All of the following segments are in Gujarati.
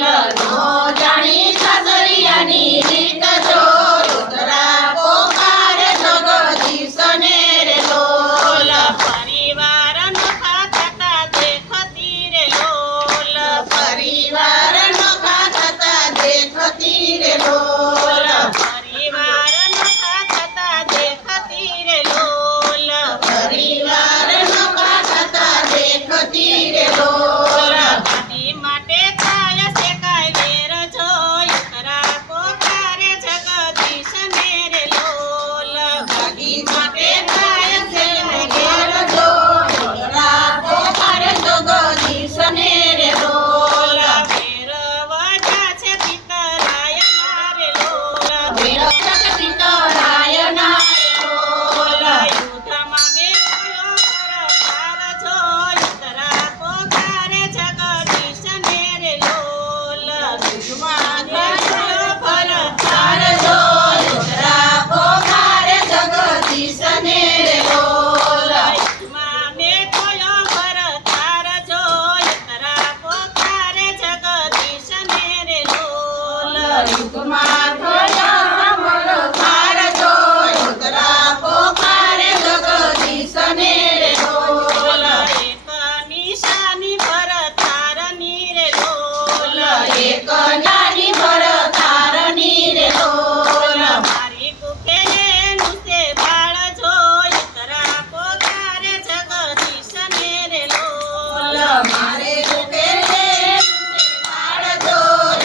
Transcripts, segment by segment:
લોલ નો જાણી સાસરિયાની રીત જો ઉતરા પોકાર જગદીશને રે લોલ પરિવાર નોખા થતા દેખતી રે લોલ પરિવાર નોખા થતા દેખતી રે લોલ પરિવાર નોખા થતા દેખતી રે લોલ પરિવાર નોખા થતા દેખતી રે લોલ ગાદી માટે થાય છે કાંઈ વેર જો ઉતરા પોકારે જગદીશને રે લોલ ગાદી માટે થાય છે ઘેર જો ઉતરા પોકાર જગદીશને રે લોલ ભેરવજા છે પિતરાયના રે લોલ વિરક્ષક પિતરાયના રે લોલ યુદ્ધમાં મેળ્યો પરકાર જો ઉતરા પોકારે જગદીશને રે લોલ યુદ્ધમાં થયો પરકાર જો ઉતરા પોકાર જગદીશને રે લોલ યુદ્ધમાં મેળ્યો પરકાર જો ઉતરા પોકારે જગદીશને રે લોલ યુદ્ધમાં થયો પરકાર જો ઉતરા પોકાર જગદીશને રે લોલ એક નિશાની ભરતારની રે લોલ એક નાની ભરતારની રે લોલ મારી કુખે એનું છે બાળ જો ઉતરા પોકારે જગદીશને રે લોલ મારે ઉકેલે બાળ જો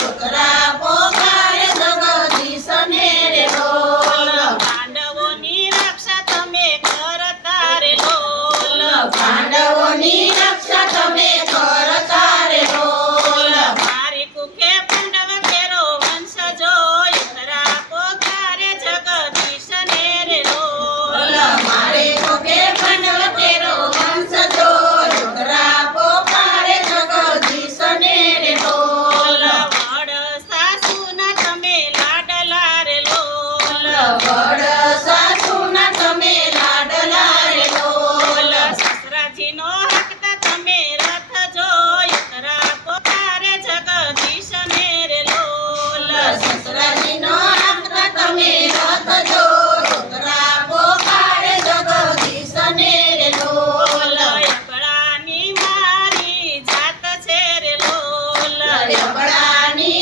ઉતરા પોકાર જગદીશને રે લોલ પાંડવોની રક્ષા તમે કરતા રે લોલ પાંડવોની રક્ષા તમે કરતા રે લોલ મારી કુખે પાંડવ કેરો વંશ જો ઉતરા પોકારે જગદીશને રે લોલ મારે કોકે પાંડવ તેરો વંશ જો ઉતરા પોકાર જગદીશને રે લોલ વડ સાસુના તમે લાડલા રે લોલ વડ સાસુના તમે લાડલા રે લોલ સસરાજીનો હકતા તમે રથ જો ઉતરા પોકારે જગદીશને રે લોલ સસરાજીનો આપતા તમે રથ જો ઉતરા પોકાર જગદીશને રે લોલ અબળાની મારી જાત છે રે લોલ રબડાની